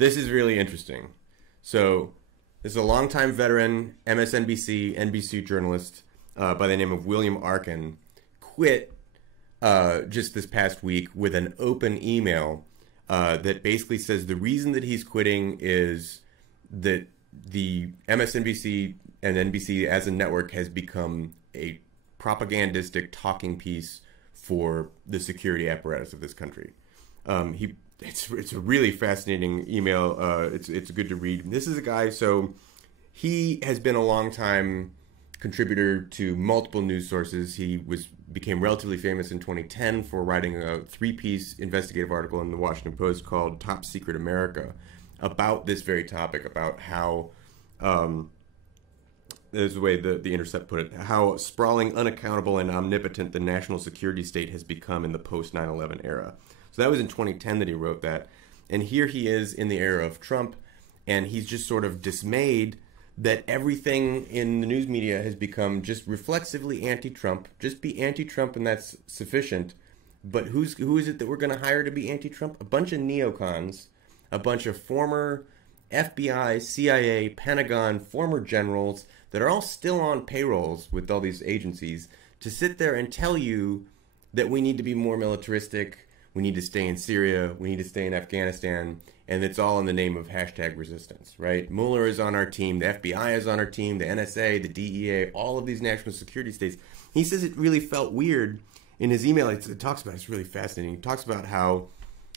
This is really interesting. So, this is a longtime veteran MSNBC, NBC journalist by the name of William Arkin, quit just this past week with an open email that basically says the reason that he's quitting is that the MSNBC and NBC as a network has become a propagandistic talking piece for the security apparatus of this country. It's a really fascinating email. It's good to read. This is a guy, so he has been a long time contributor to multiple news sources. He became relatively famous in 2010 for writing a 3-piece investigative article in the Washington Post called Top Secret America about this very topic, about how, there's the way the Intercept put it, how sprawling, unaccountable, and omnipotent the national security state has become in the post 9/11 era. So that was in 2010 that he wrote that. And here he is in the era of Trump, and he's just sort of dismayed that everything in the news media has become just reflexively anti-Trump. Just be anti-Trump and that's sufficient. But who is it that we're going to hire to be anti-Trump? A bunch of neocons, a bunch of former FBI, CIA, Pentagon, former generals that are all still on payrolls with all these agencies to sit there and tell you that we need to be more militaristic, we need to stay in Syria, we need to stay in Afghanistan, and it's all in the name of hashtag resistance, right? Mueller is on our team, the FBI is on our team, the NSA, the DEA, all of these national security states. He says it really felt weird in his email. It talks about, it's really fascinating. He talks about how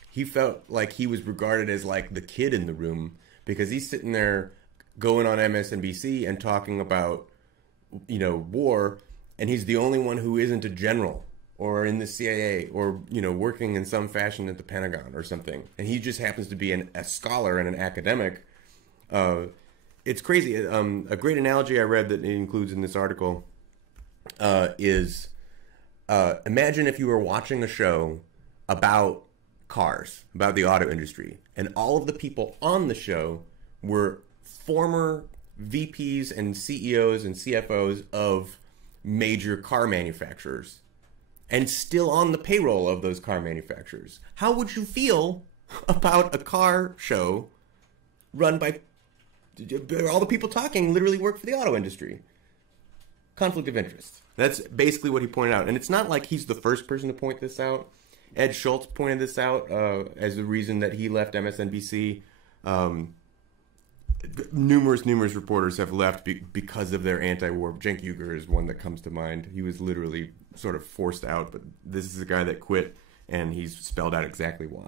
he felt like he was regarded as like the kid in the room because he's sitting there going on MSNBC and talking about, war, and he's the only one who isn't a general or in the CIA or, working in some fashion at the Pentagon or something. And he just happens to be a scholar and an academic. It's crazy. A great analogy I read that it includes in this article is imagine if you were watching a show about cars, about the auto industry, and all of the people on the show were former VPs and CEOs and CFOs of major car manufacturers and still on the payroll of those car manufacturers. How would you feel about a car show run by all the people talking literally work for the auto industry? Conflict of interest. That's basically what he pointed out. And it's not like he's the first person to point this out. Ed Schultz pointed this out as the reason that he left MSNBC. Numerous reporters have left because of their anti-war. Cenk Uygur is one that comes to mind. He was literally sort of forced out, but this is a guy that quit, and he's spelled out exactly why.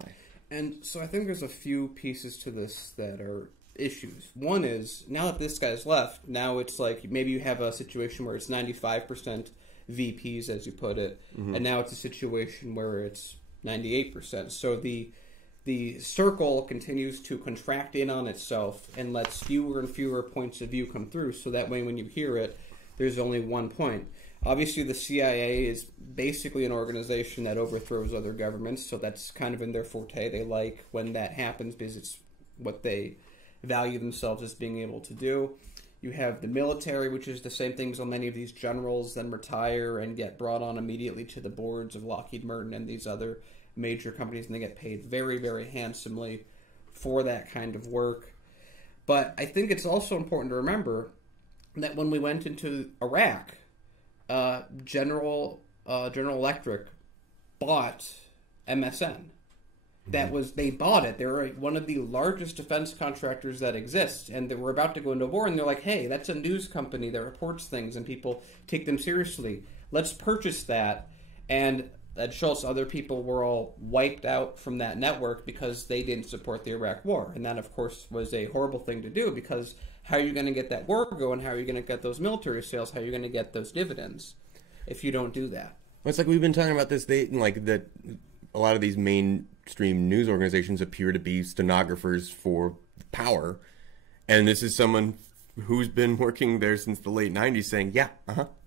And so I think there's a few pieces to this that are issues. One is, now that this guy's left, now it's like maybe you have a situation where it's 95% VPs, as you put it, and now it's a situation where it's 98%. So the circle continues to contract in on itself and lets fewer and fewer points of view come through, so that way when you hear it, there's only one point. Obviously, the CIA is basically an organization that overthrows other governments, so that's kind of in their forte. They like when that happens because it's what they value themselves as being able to do. You have the military, which is the same thing. So many of these generals then retire and get brought on immediately to the boards of Lockheed Martin and these other major companies, and they get paid very, very handsomely for that kind of work. But I think it's also important to remember that when we went into Iraq, General Electric bought MSN. They bought it. They're one of the largest defense contractors that exists, and they were about to go into war, and they're like, hey, that's a news company that reports things, and people take them seriously. Let's purchase that. And Ed Schultz, other people were all wiped out from that network because they didn't support the Iraq war. And that, of course, was a horrible thing to do, because how are you going to get that war going? How are you going to get those military sales? How are you going to get those dividends if you don't do that? Well, it's like we've been talking about this. That a lot of these mainstream news organizations appear to be stenographers for power. And this is someone who's been working there since the late 90s saying, yeah,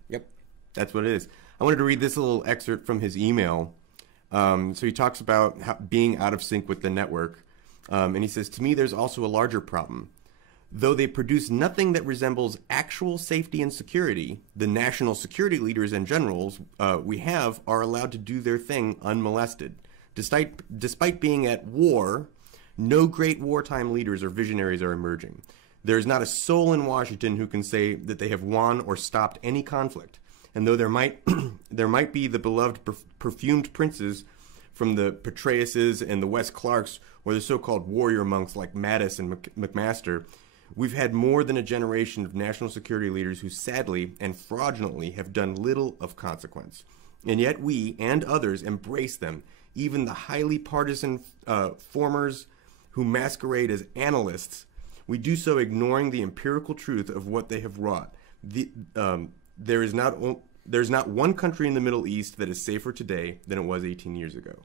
yep, that's what it is. I wanted to read this little excerpt from his email. So he talks about being out of sync with the network. And he says, to me, there's also a larger problem. Though they produce nothing that resembles actual safety and security, the national security leaders and generals we have are allowed to do their thing unmolested. Despite being at war, No great wartime leaders or visionaries are emerging. There is not a soul in Washington who can say that they have won or stopped any conflict. And though there might be the beloved perfumed princes from the Petraeuses and the Wes Clarks, or the so-called warrior monks like Mattis and McMaster, we've had more than a generation of national security leaders who sadly and fraudulently have done little of consequence. And yet we and others embrace them, even the highly partisan formers who masquerade as analysts. We do so ignoring the empirical truth of what they have wrought. There's not one country in the Middle East that is safer today than it was 18 years ago.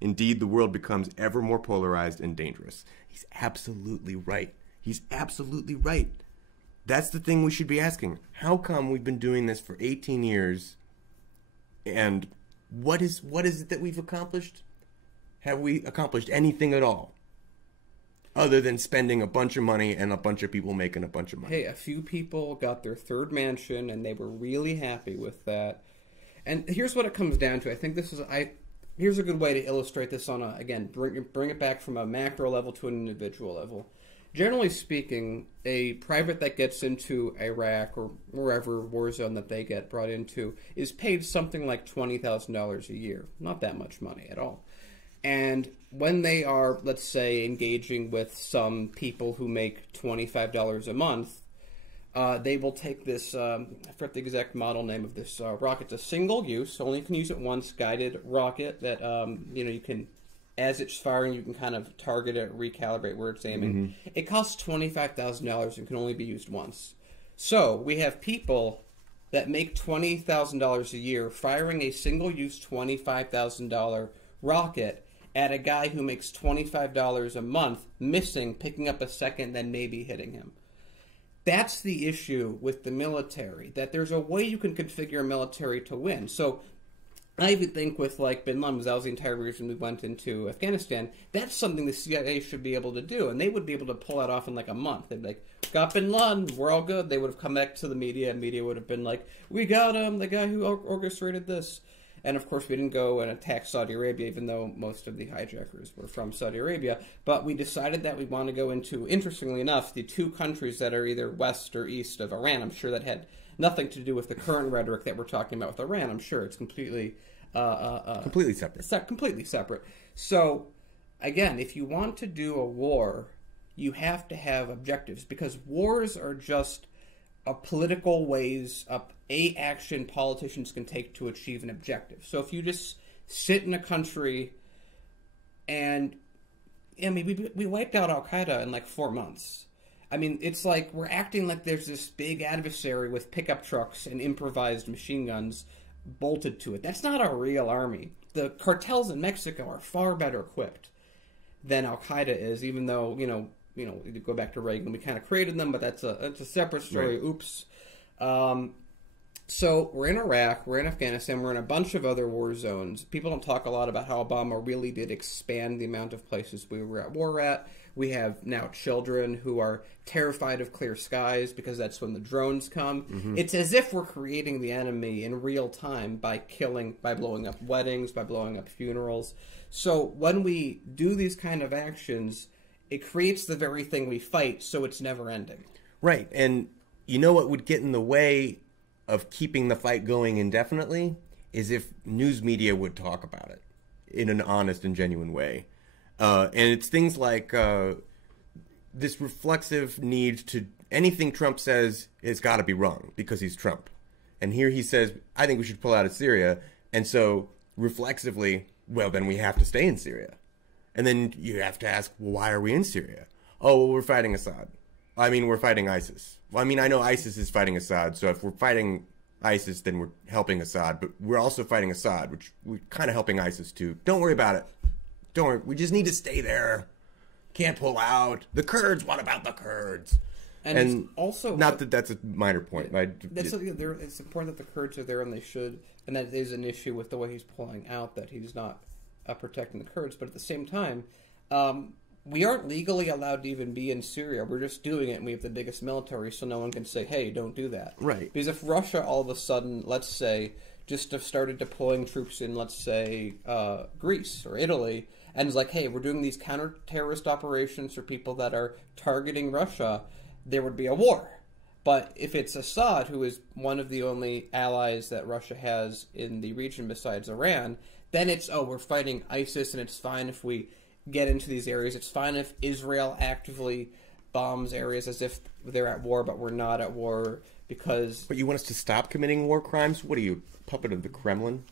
Indeed, the world becomes ever more polarized and dangerous. He's absolutely right. He's absolutely right. That's the thing we should be asking. How come we've been doing this for 18 years, and what is it that we've accomplished? Have we accomplished anything at all? Other than spending a bunch of money and a bunch of people making a bunch of money. Hey, a few people got their third mansion, and they were really happy with that. And here's what it comes down to. I think here's a good way to illustrate this on bring it back from a macro level to an individual level. Generally speaking, a private that gets into Iraq or wherever war zone that they get brought into is paid something like $20,000 a year. Not that much money at all. And when they are, let's say, engaging with some people who make $25 a month, they will take this, I forget the exact model name of this rocket. It's a single use, only can use it once, guided rocket that, you can, as it's firing, you can kind of target it, recalibrate where it's aiming. Mm-hmm. It costs $25,000 and can only be used once. So we have people that make $20,000 a year firing a single-use $25,000 rocket at a guy who makes $25 a month, missing, picking up a second, then maybe hitting him. That's the issue with the military, that there's a way you can configure a military to win. So I even think with, like, Bin Laden, that was the entire reason we went into Afghanistan, that's something the CIA should be able to do, and they would be able to pull that off in, like, a month. They'd be like, got Bin Laden, we're all good. They would have come back to the media, and media would have been like, we got him, the guy who orchestrated this. And, of course, we didn't go and attack Saudi Arabia, even though most of the hijackers were from Saudi Arabia. But we decided that we want to go into, interestingly enough, the two countries that are either west or east of Iran. I'm sure that had nothing to do with the current rhetoric that we're talking about with Iran. I'm sure it's completely separate. Completely separate. So, again, if you want to do a war, you have to have objectives, because wars are just political ways action politicians can take to achieve an objective. So if you just sit in a country and, we wiped out Al-Qaeda in like 4 months. I mean, it's like we're acting like there's this big adversary with pickup trucks and improvised machine guns bolted to it. That's not a real army. The cartels in Mexico are far better equipped than Al-Qaeda is, even though, you go back to Reagan, we kind of created them, but that's a separate story. Right. Oops. So we're in Iraq, we're in Afghanistan, we're in a bunch of other war zones. People don't talk a lot about how Obama really did expand the amount of places we were at war at. We have now children who are terrified of clear skies because that's when the drones come. Mm-hmm. It's as if we're creating the enemy in real time by blowing up weddings, by blowing up funerals. So when we do these kind of actions, it creates the very thing we fight, so it's never ending. Right, and you know what would get in the way of keeping the fight going indefinitely is if news media would talk about it in an honest and genuine way. And it's things like this reflexive need to, anything Trump says has got to be wrong because he's Trump. And here he says, I think we should pull out of Syria. And so reflexively, well, then we have to stay in Syria. And then you have to ask, well, why are we in Syria? Oh, well, we're fighting Assad. We're fighting ISIS. Well, I know ISIS is fighting Assad, so if we're fighting ISIS, then we're helping Assad. But we're also fighting Assad, which we're kind of helping ISIS too. Don't worry about it. Don't worry. We just need to stay there. Can't pull out. The Kurds, what about the Kurds? And also, not that that's a minor point. It's important that the Kurds are there, and they should. And that is an issue with the way he's pulling out, that he's not protecting the Kurds. But at the same time, we aren't legally allowed to even be in Syria. We're just doing it, and we have the biggest military, so no one can say, hey, don't do that. Right. Because if Russia all of a sudden, let's say, just have started deploying troops in, let's say, Greece or Italy, and is like, hey, we're doing these counter-terrorist operations for people that are targeting Russia, there would be a war. But if it's Assad, who is one of the only allies that Russia has in the region besides Iran, then it's, we're fighting ISIS, and it's fine if we get into these areas. It's fine if Israel actively bombs areas as if they're at war, but we're not at war because... But you want us to stop committing war crimes? What are you, puppet of the Kremlin?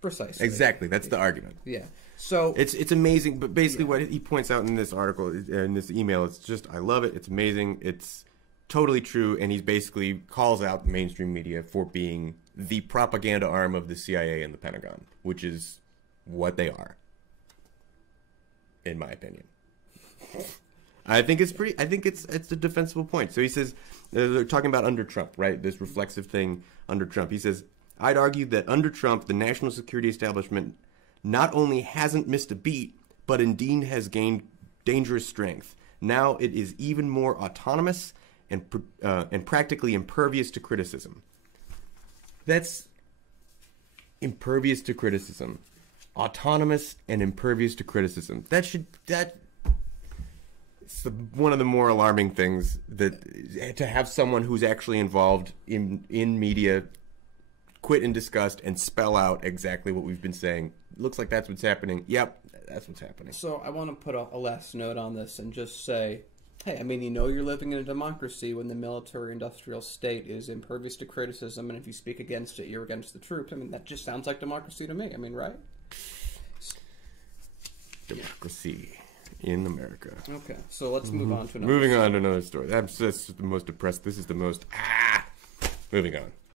Precisely. Exactly. That's the argument. Yeah. So it's amazing, but basically what he points out in this article, in this email, it's just, I love it. It's amazing. It's totally true, and he basically calls out the mainstream media for being the propaganda arm of the CIA and the Pentagon, which is what they are, in my opinion. I think it's a defensible point. So he says, they're talking about under Trump, right? This reflexive thing under Trump. He says, I'd argue that under Trump, the national security establishment not only hasn't missed a beat, but indeed has gained dangerous strength. Now it is even more autonomous and practically impervious to criticism. That's impervious to criticism. Autonomous and impervious to criticism. It's one of the more alarming things, that to have someone who's actually involved in media quit in disgust and spell out exactly what we've been saying. Looks like that's what's happening. Yep, that's what's happening. So I want to put a last note on this and just say, hey, I mean, you're living in a democracy when the military-industrial state is impervious to criticism, and if you speak against it, you're against the troops. I mean, that just sounds like democracy to me. I mean, right? Democracy in America. Okay, so let's move on to another Moving on to another story. That's the most depressed. This is the most... Moving on.